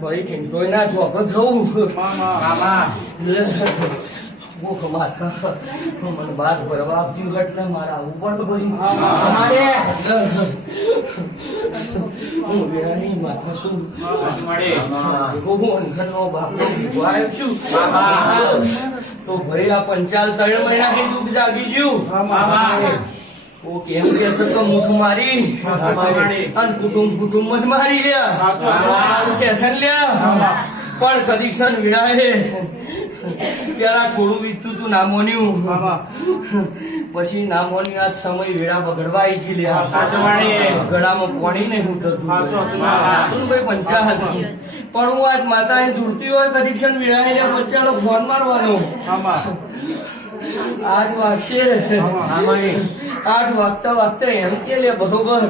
ભાઈ કેન્દ્રોય ના ચોક જવું ભૂખ માથા મને બાદ ભરવા આપતી ઘટને મારા આવું પણ હું વેરાની માથા શું છું તો ભાઈ આ પંચાલ 3 મહિનાથી દુઃખ જાગી ગયું કેમ કે તો મુખ મારી અને કુટુંબ જ મારી લ્યા કેસન લ્યા પણ કદી સર વિડાય પેલા થોડું વીતું તું નામોન્યું પછી નામોની આજ સમય વેળા બગડવા આવી છે લ્યા ગળામાં પાણી નહીં ઉતરતું ભાઈ પંચાયત પણ હું આજ માતા દૂરતી હોય કદી ક્ષણ વિડાય પંચાલો ફોન મારવાનો આજ વાગશે 8 વાગતા એમ કે લે બરોબર